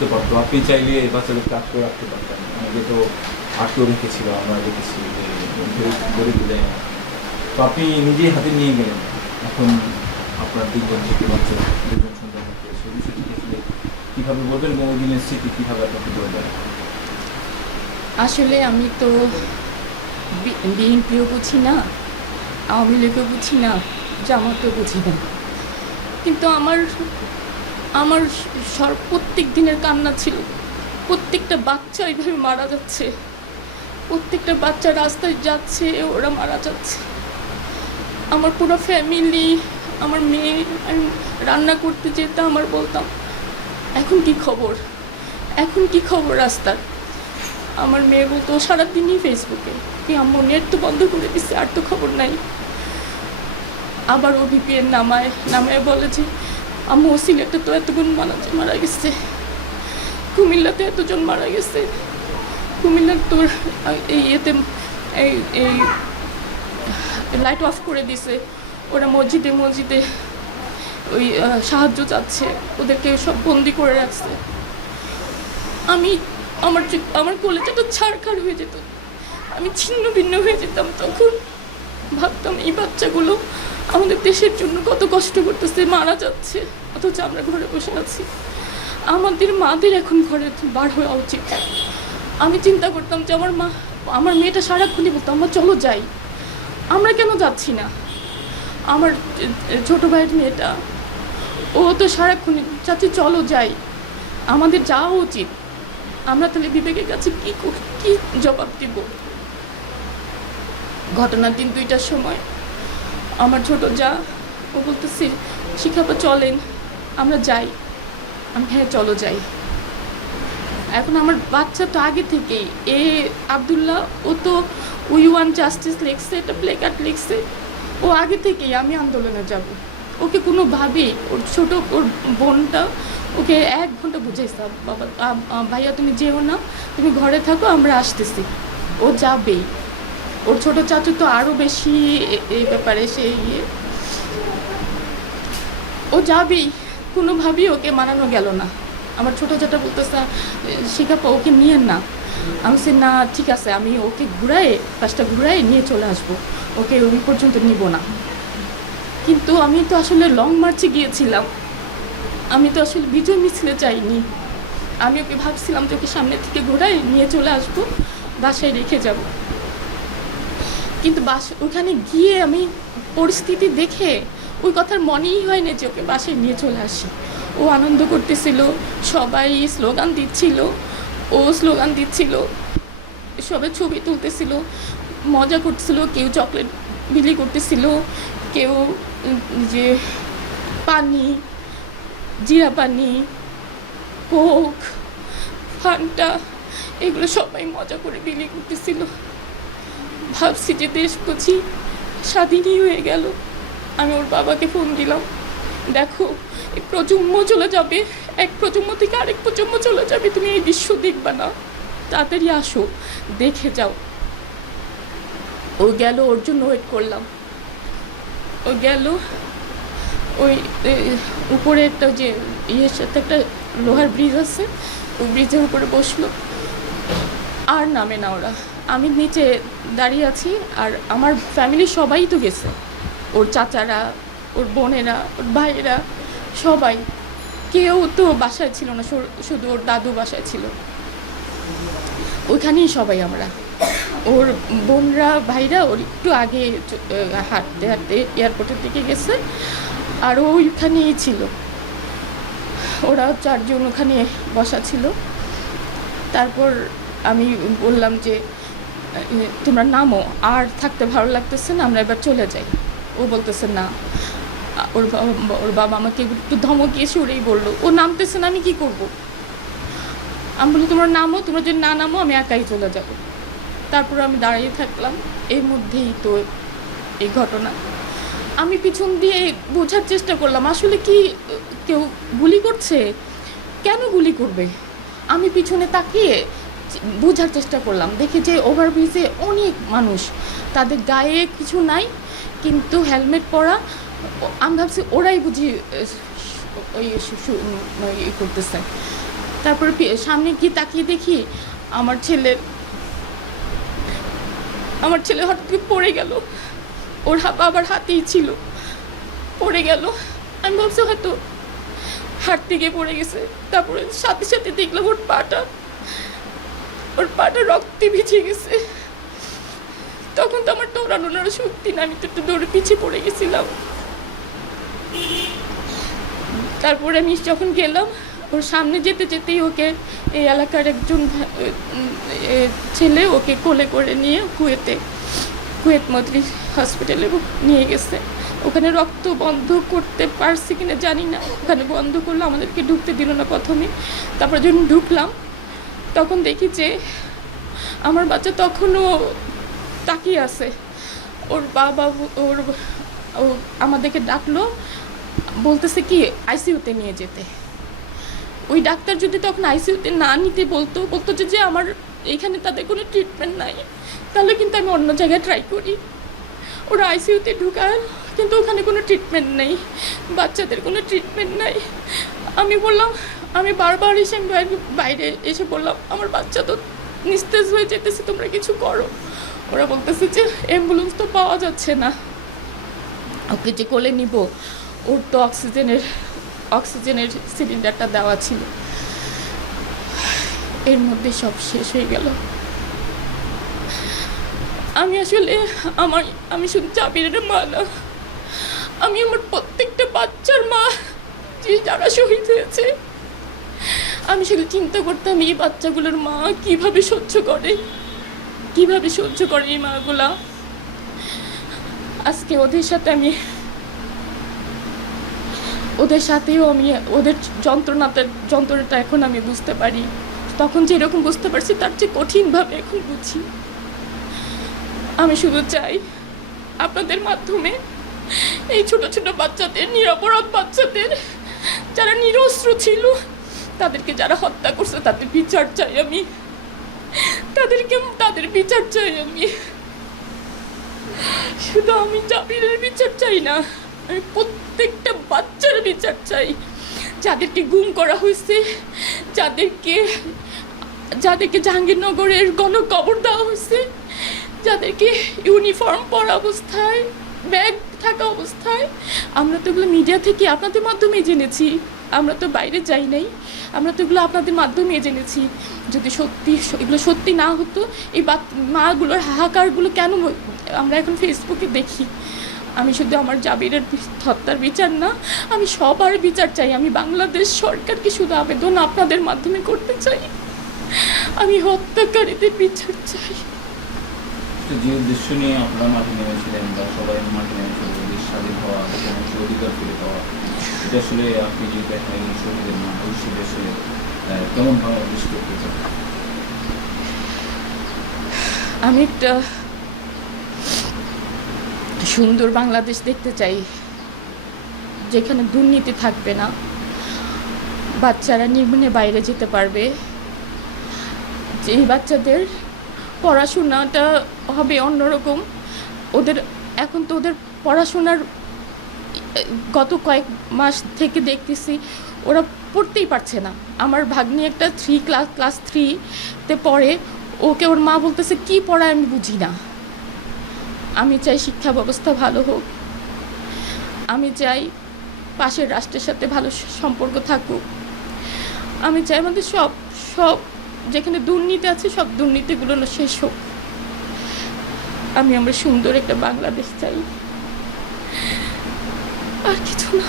হতে পারতো, আপনি চাইলে বাচ্চাদেরকে আটকেও রাখতে পারতেন। অনেকে তো আটকেও রেখেছিল, আমরা দেখেছি যে ধরে দেয় না। তো আপনি নিজেই হাতে নিয়ে গেলেন, এখন আপনার 3জন ছোটো বাচ্চা, 2জন সন্তান রয়েছে, বিষয়টি আসলে কীভাবে বলবেন এবং ওই দিনের স্মৃতি কীভাবে আপনাকে বলে দেন? আসলে আমি তো বিএনপিও বুঝি না, আওয়ামী লীগও বুঝি না, জামাতও বুঝি না, কিন্তু আমার আমার প্রত্যেক দিনের কান্না ছিল। প্রত্যেকটা বাচ্চা এইভাবে মারা যাচ্ছে, প্রত্যেকটা বাচ্চা রাস্তায় যাচ্ছে, ওরা মারা যাচ্ছে। আমার পুরো ফ্যামিলি, আমার মেয়ে, আমি রান্না করতে যেতাম, আমার বলতাম এখন কি খবর, এখন কি খবর রাস্তার। আমার মেয়ে বলতো সারাদিনই ফেসবুকে কি আম্মু নেট তো বন্ধ করে দিচ্ছে, আর তো খবর নাই। আবার ও ভিপিএন নামায় বলে যে আম্মু সিলেটে তো এতগুণ মারা গেছে, কুমিল্লাতে এতজন মারা গেছে, কুমিল্লার তোর এই ইয়েতে এই এই লাইট অফ করে দিছে, ওরা মসজিদে ওই সাহায্য চাচ্ছে, ওদেরকে সব বন্দি করে রাখছে। আমার কলেজাটা ছাড়খাড় হয়ে যেত, আমি ছিন্ন ভিন্ন হয়ে যেতাম। তখন ভাবতাম এই বাচ্চাগুলো আমাদের দেশের জন্য কত কষ্ট করতেছে, মারা যাচ্ছে, অথচ আমরা ঘরে বসে আছি। আমাদের মাদের এখন ঘরে বার হওয়া উচিত। আমি চিন্তা করতাম যে আমার মেয়েটা সারাক্ষণই বলতো আমরা চলো যাই, আমরা কেন যাচ্ছি না। আমার ছোটো ভাইয়ের মেয়েটা, ও তো সারাক্ষণই চাচ্ছি চলো যাই, আমাদের যাওয়া উচিত। আমরা তাহলে বিবেকের কাছে কি জবাব দিব। ঘটনার দিন 2টার সময় আমার ছোট যা, ও বলতেছে শিখাপা চলেন আমরা যাই। আমি হ্যাঁ চলো যাই। এখন আমার বাচ্চা তো আগে থেকেই আবদুল্লাহ, ও তো উই ওয়ান জাস্টিস লিখছে, একটা প্লেকার্ড লিখছে, ও আগে থেকেই আমি আন্দোলনে যাব। ওকে কোনোভাবেই ওর বোনটা ওকে 1 ঘন্টা বুঝাইছে, বাবা ভাইয়া তুমি যেও না, তুমি ঘরে থাকো, আমরা আসতেছি। ও যাবেই। ওর ছোট চাচু তো আরও বেশি এই ব্যাপারে ও যাবেই, কোনোভাবেই ওকে মানানো গেল না। আমার ছোটো চাচা বলতেছে শিখাপা ওকে নিয়ে না। আমি বলছি না ঠিক আছে, আমি ওকে বাসটা ঘুরাই নিয়ে চলে আসবো, ওকে ওই পর্যন্ত নিব না। কিন্তু আমি তো আসলে লং মার্চে গিয়েছিলাম, আমি তো আসলে বিজয় মিছিলে চাইনি। আমি ওকে ভাবছিলাম যে ওকে সামনে থেকে ঘোরাই নিয়ে চলে আসবো, বাসায় রেখে যাব। কিন্তু ওখানে গিয়ে আমি পরিস্থিতি দেখে ওই কথার মনেই হয় না যে ওকে বাসায় নিয়ে চলে আসি। ও আনন্দ করতেছিল, সবাই স্লোগান দিচ্ছিল, ও স্লোগান দিচ্ছিল, সবাই ছবি তুলতেছিল, মজা করতেছিল, কেউ চকলেট বিলি করতেছিল, কেউ যে পানি, জিরা পানি, কোক, ফান্টা, এগুলো সবাই মজা করে বিলি করতেছিল। ভাবছি যে দেশ বুঝি স্বাধীনই হয়ে গেল। আমি ওর বাবাকে ফোন দিলাম, দেখো এই প্রজন্ম চলে যাবে, এক প্রজন্ম থেকে আরেক প্রজন্ম চলে যাবে, তুমি এই দৃশ্য দেখবা না, তাড়াতাড়ি আসো দেখে যাও। ও গেল, ওর জন্য ওয়েট করলাম। ও গেল, ওই উপরে একটা যে ইয়ের সাথে একটা লোহার ব্রিজ আছে, ওই ব্রিজের উপরে বসলো, আর নামে না ওরা। আমি নিচে দাঁড়িয়ে আছি, আর আমার ফ্যামিলির সবাই তো গেছে, ওর চাচারা, ওর বোনেরা, ওর ভাইয়েরা, সবাই। কেউ তো বাসায় ছিল না, শুধু ওর দাদু বাসায় ছিল। ওইখানেই সবাই আমরা, ওর বোনরা ভাইরা ওর একটু আগে হাঁটতে হাঁটতে এয়ারপোর্টের দিকে গেছে, আর ওইখানেই ছিল। ওরা 4 জন ওখানে বসা ছিল। তারপর আমি বললাম যে তোমরা নামো, আর থাকতে ভালো লাগতেছে না, আমরা এবার চলে যাই। ও বলতেছে না, ওর বাবা আমাকে একটু ধমকিয়ে সুরেই বললো ও নামতেছে না, আমি কি করব। আমি বলি তোমরা নামো, তোমরা যদি না নামো আমি একাই চলে যাব। তারপর আমি দাঁড়িয়ে থাকলাম। এর মধ্যেই তো এই ঘটনা। আমি পিছন দিয়ে বোঝার চেষ্টা করলাম আসলে কি কেউ গুলি করছে, কেন গুলি করবে। আমি পিছনে তাকিয়ে বোঝার চেষ্টা করলাম, দেখি যে ওভারব্রিজে অনেক মানুষ, তাদের গায়ে কিছু নাই কিন্তু হেলমেট পরা। আমি ভাবছি ওরাই বুঝি ওই করতেছে। তারপরে সামনে গিয়ে তাকিয়ে দেখি আমার ছেলে হঠাৎ করে পড়ে গেল। ওর বাবার হাতেই ছিল, পড়ে গেল। আমি ভাবছি হয়তো হাট থেকে পড়ে গেছে। তারপরে সাথে সাথে দেখলাম ওর পাটা রক্তে ভিজে গেছে। তখন তো আমার দৌড়ানোর শক্তি না, আমি তো একটু দৌড়ে পিছিয়ে পড়ে গেছিলাম। তারপরে আমি যখন গেলাম, ওর সামনে যেতে যেতেই ওকে এই এলাকার একজন ছেলে ওকে কোলে করে নিয়ে কুয়েত মদরি হসপিটালে নিয়ে গেছে। ওখানে রক্ত বন্ধ করতে পারছি কিনা জানি না, ওখানে বন্ধ করলো, আমাদেরকে ঢুকতে দিল না প্রথমে। তারপর যখন ঢুকলাম তখন দেখি যে আমার বাচ্চা তখনও তাকিয়ে আছে। ওর বাবা ও আমাদেরকে ডাকলো, বলতেছে কি আইসিইউতে নিয়ে যেতে। ওই ডাক্তার যদি তখন আইসিইউতে না নিতে বলতো যে আমার এইখানে তাদের কোনো ট্রিটমেন্ট নাই, তাহলে কিন্তু আমি অন্য জায়গায় ট্রাই করি। ওরা আইসিইউতে ঢুকায়, কিন্তু ওখানে কোনো ট্রিটমেন্ট নেই, বাচ্চাদের কোনো ট্রিটমেন্ট নাই। আমি বারবার এসে বাইরে এসে বললাম আমার বাচ্চা তো নিস্তেজ হয়ে যেতেছে, তোমরা কিছু করো। ওরা বলতেছে যে অ্যাম্বুলেন্স তো পাওয়া যাচ্ছে না, ওকে যে কোলে নিব ওর তো অক্সিজেনের সিলিন্ডারটা দেওয়া ছিল। এর মধ্যে সব শেষ হয়ে গেল। আমি আসলে আমি শুধু জাবিরের মা না, আমি আমার প্রত্যেকটা বাচ্চার মা, যে যারা শহীদ হয়েছে। আমি শুধু চিন্তা করতাম এই বাচ্চাগুলোর মা কিভাবে সহ্য করে এই মাগুলা। আজকে ওদের সাথেও আমি ওদের যন্ত্রণাটা এখন আমি বুঝতে পারি। তখন যেরকম বুঝতে পারছি তার চেয়ে কঠিনভাবে এখন বুঝি। আমি শুধু চাই আপনাদের মাধ্যমে এই ছোট ছোট বাচ্চাদের, নিরপরাধ বাচ্চাদের, যারা নিরস্ত্র ছিল, তাদেরকে যারা হত্যা করছে তাদের বিচার চাই আমি। তাদের বিচার চাই আমি। শুধু আমি জাবিরের বিচার চাই না, আমি প্রত্যেকটা বাচ্চার বিচার চাই। যাদেরকে গুম করা হয়েছে, যাদেরকে জাহাঙ্গীরনগরের গণকবর দেওয়া হয়েছে, যাদেরকে ইউনিফর্ম পরা অবস্থায়, ব্যাগ থাকা অবস্থায়, আমরা তো এগুলো মিডিয়া থেকে আপনাদের মাধ্যমেই জেনেছি, আমরা তো বাইরে যাই নাই, আমরা তো এগুলো আপনাদের মাধ্যমে জেনেছি। যদি এগুলো সত্যি না হতো, এই মাগুলোর হাহাকারগুলো কেন আমরা এখন ফেসবুকে দেখি? আমি শুধু আমার জাবিরের হত্যার বিচার না, আমি সবার বিচার চাই। আমি বাংলাদেশ সরকারকে শুধু আবেদন আপনাদের মাধ্যমে করতে চাই, আমি হত্যাকারীদের বিচার চাই। যে উদ্দেশ্য নিয়ে আপনারা মাঠে নেমেছিলেন বা সবাই মাঠে নেমেছিলেন, দেশ স্বাধীন হওয়া, অধিকার ফিরে পাওয়া, এটা আসলে আপনি যে দেখেন শহীদের মা, ওই হিসেবে আসলে কেমন ভাবে উদ্দেশ্য করতে চান? আমি একটা সুন্দর বাংলাদেশ দেখতে চাই, যেখানে দুর্নীতি থাকবে না, বাচ্চারা নির্মূলে বাইরে যেতে পারবে, যে বাচ্চাদের পড়াশোনাটা হবে অন্যরকম। এখন তো ওদের পড়াশোনার গত কয়েক মাস থেকে দেখতেছি ওরা পড়তেই পারছে না। আমার ভাগ্নি একটা ক্লাস 3-তে পড়ে, ওকে ওর মা বলতেছে কি পড়ায় আমি বুঝি না। আমি চাই শিক্ষা ব্যবস্থা ভালো হোক, আমি চাই পাশের রাষ্ট্রের সাথে ভালো সম্পর্ক থাকুক, আমি চাই আমাদের সব যেখানে দুর্নীতি আছে সব দুর্নীতিগুলো শেষ হোক। আমরা সুন্দর একটা বাংলাদেশ চাই, আর কিছু না।